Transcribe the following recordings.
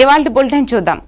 ఇవాల్టి బులెటిన్ చూద్దాం.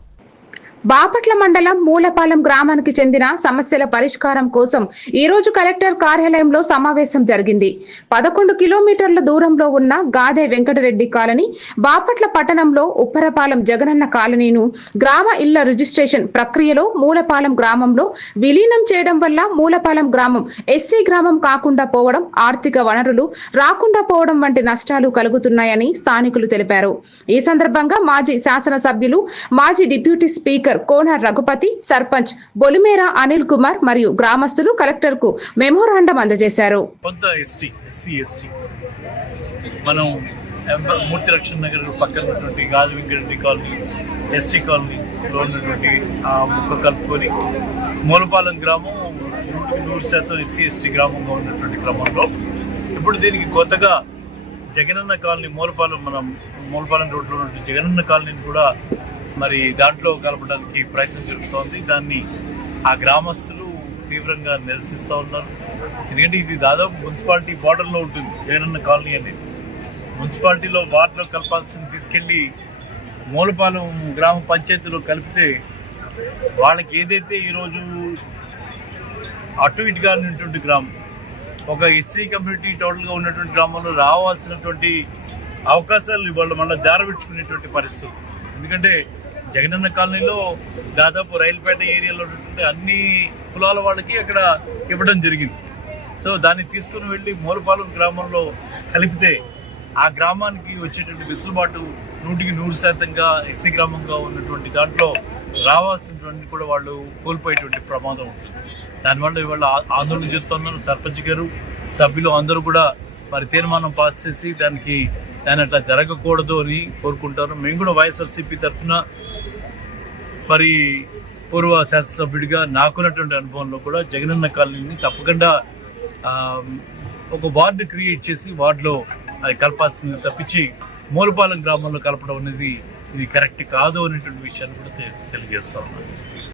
బాపట్ల మండలం మూలపాలెం గ్రామానికి చెందిన సమస్యల పరిష్కారం కోసం ఈ రోజు కలెక్టర్ కార్యాలయంలో సమావేశం జరిగింది. 11 కిలోమీటర్ల దూరంలో ఉన్న గాదే వెంకటరెడ్డి కాలనీ, బాపట్ల పట్టణంలో ఉప్పరపాలెం జగనన్న కాలనీను గ్రామ ఇళ్ల రిజిస్ట్రేషన్ ప్రక్రియలో మూలపాలెం గ్రామంలో విలీనం చేయడం వల్ల మూలపాలెం గ్రామం ఎస్సీ గ్రామం కాకుండా పోవడం, ఆర్థిక వనరులు రాకుండా పోవడం వంటి నష్టాలు కలుగుతున్నాయని స్థానికులు తెలిపారు. ఈ సందర్భంగా మాజీ శాసనసభ్యులు, మాజీ డిప్యూటీ స్పీకర్ కోన రఘుపతి, సర్పంచ్ బొలిమేర అనిల్ కుమార్ మరియు గ్రామస్తులు కలెక్టర్ కు మెమోరాండం అందజేశారు. మనం మూర్తి రక్షణ నగర్ పక్కన ఉన్నటువంటి గాజు వెంకటరెడ్డి కాలనీ, ఎస్టీ కాలనీలో ఉన్నటువంటి ముక్క కలుపుకొని మూలపాలెం గ్రామం 100% ఎస్సీ ఎస్టీ గ్రామంగా ఉన్నటువంటి క్రమంలో ఇప్పుడు దీనికి కొత్తగా జగనన్న కాలనీ మూలపాలెం రోడ్లో ఉన్నటువంటి జగనన్న కాలనీని కూడా మరి దాంట్లో కలపడానికి ప్రయత్నం జరుగుతోంది. దాన్ని ఆ గ్రామస్తులు తీవ్రంగా నిరసిస్తూ ఉన్నారు. ఎందుకంటే ఇది దాదాపు మున్సిపాలిటీ బార్డర్లో ఉంటుంది జగనన్న కాలనీ అనేది. మున్సిపాలిటీలో వార్డులో కలపాల్సింది తీసుకెళ్ళి మూలపాలెం గ్రామ పంచాయతీలో కలిపితే వాళ్ళకి ఏదైతే ఈరోజు అటు ఇటుగా ఉన్నటువంటి గ్రామం, ఒక ఎస్సీ కమ్యూనిటీ టోటల్గా ఉన్నటువంటి గ్రామంలో రావాల్సినటువంటి అవకాశాలు ఇవాళ మళ్ళీ జారవిడ్చుకునేటువంటి పరిస్థితులు. ఎందుకంటే జగనన్న కాలనీలో దాదాపు రైల్పేట ఏరియాలో ఉన్నటువంటి అన్ని కులాల వాళ్ళకి అక్కడ ఇవ్వడం జరిగింది. సో దాన్ని తీసుకుని వెళ్ళి మూలపాలెం గ్రామంలో కలిపితే ఆ గ్రామానికి వచ్చేటువంటి వెసులుబాటు 100% ఎస్సీ గ్రామంగా ఉన్నటువంటి దాంట్లో రావాల్సినటువంటి కూడా వాళ్ళు కోల్పోయేటువంటి ప్రమాదం ఉంటుంది. దానివల్ల ఇవాళ ఆందోళన చేస్తున్నారు. సర్పంచ్ గారు, సభ్యులు అందరూ కూడా మరి తీర్మానం పాస్ చేసి దాన్ని అట్లా జరగకూడదు అని కోరుకుంటారు. మేము కూడా వైఎస్ఆర్సీపీ తరఫున మరి పూర్వ శాసనసభ్యుడిగా నాకున్నటువంటి అనుభవంలో కూడా జగనన్న కాలనీని తప్పకుండా ఒక వార్డు క్రియేట్ చేసి వార్డులో అది కలపాల్సింది తప్పించి మూలపాలెం గ్రామంలో కలపడం అనేది ఇది కరెక్ట్ కాదు అనేటువంటి విషయాన్ని కూడా తెలియజేస్తా ఉన్నాను.